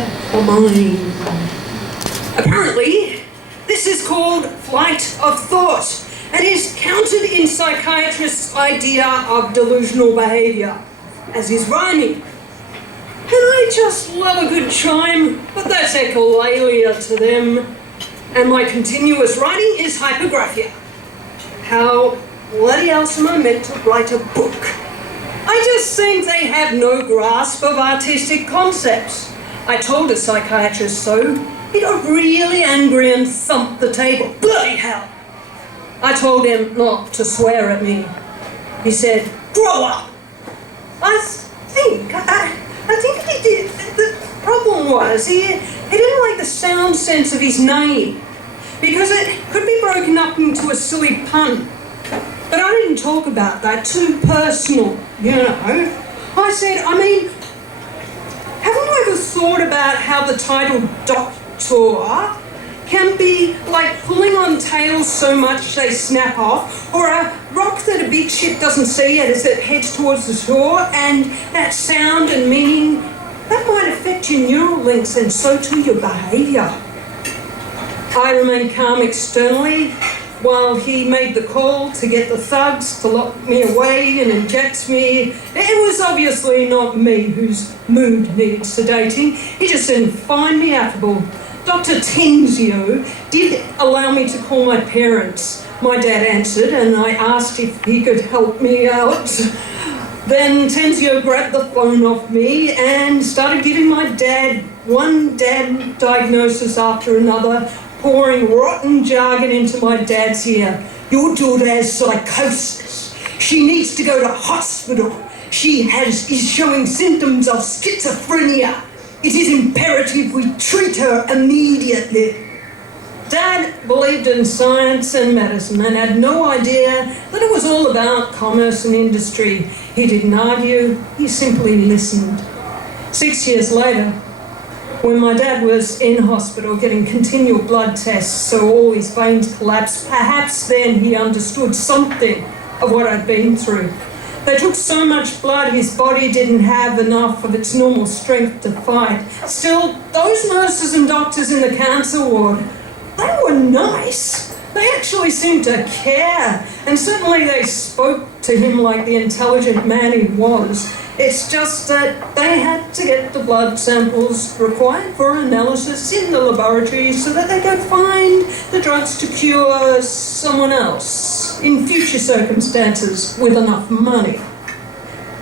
mine. Apparently, this is called flight of thought and is counted in psychiatrists' idea of delusional behaviour, as is rhyming. And I just love a good chime, but that's echolalia to them. And my continuous writing is hypergraphia. How bloody else am I meant to write a book? I just think they have no grasp of artistic concepts. I told a psychiatrist so. He got really angry and thumped the table. Bloody hell! I told him not to swear at me. He said, grow up! I think he did. The problem was he didn't like the sound sense of his name because it could be broken up into a silly pun. But I didn't talk about that, too personal, you know. I said, haven't you ever thought about how the title Doctor can be like pulling on tails so much they snap off, or a rock that a big ship doesn't see as it heads towards the shore, and that sound and meaning, that might affect your neural links and so too your behaviour. I remained calm externally while he made the call to get the thugs to lock me away and inject me. It was obviously not me whose mood needed sedating. He just didn't find me affable. Dr. Tenzio did allow me to call my parents. My dad answered and I asked if he could help me out. Then Tenzio grabbed the phone off me and started giving my dad one damn diagnosis after another, pouring rotten jargon into my dad's ear. Your daughter has psychosis. She needs to go to hospital. She is showing symptoms of schizophrenia. It is imperative we treat her immediately. Dad believed in science and medicine and had no idea that it was all about commerce and industry. He didn't argue, he simply listened. 6 years later, when my dad was in hospital getting continual blood tests so all his veins collapsed, perhaps then he understood something of what I'd been through. They took so much blood his body didn't have enough of its normal strength to fight. Still, those nurses and doctors in the cancer ward, they were nice. They actually seemed to care, and certainly they spoke to him like the intelligent man he was. It's just that they had to get the blood samples required for analysis in the laboratory so that they could find the drugs to cure someone else in future circumstances with enough money.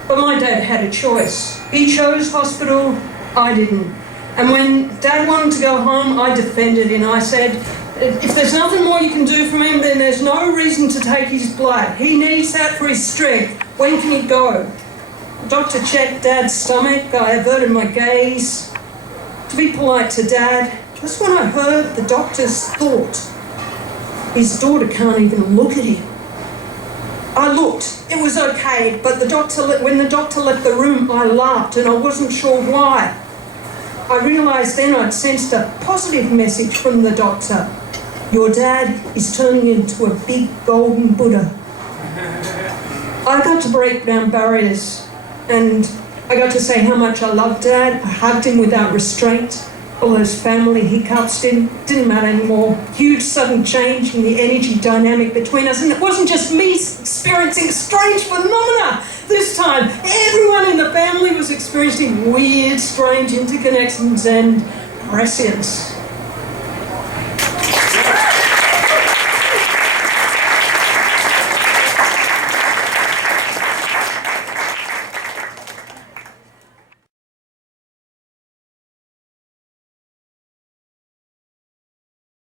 But my dad had a choice. He chose hospital, I didn't. And when Dad wanted to go home, I defended him. I said, if there's nothing more you can do for him, then there's no reason to take his blood. He needs that for his strength. When can he go? The doctor checked Dad's stomach. I averted my gaze. To be polite to Dad, that's when I heard the doctor's thought. His daughter can't even look at him. I looked. It was okay, but when the doctor left the room, I laughed and I wasn't sure why. I realised then I'd sensed a positive message from the doctor. Your dad is turning into a big golden Buddha. I got to break down barriers and I got to say how much I loved Dad. I hugged him without restraint. All those family hiccups didn't matter anymore. Huge sudden change in the energy dynamic between us, and it wasn't just me experiencing strange phenomena. This time, everyone in the family was experiencing weird, strange interconnections and prescience.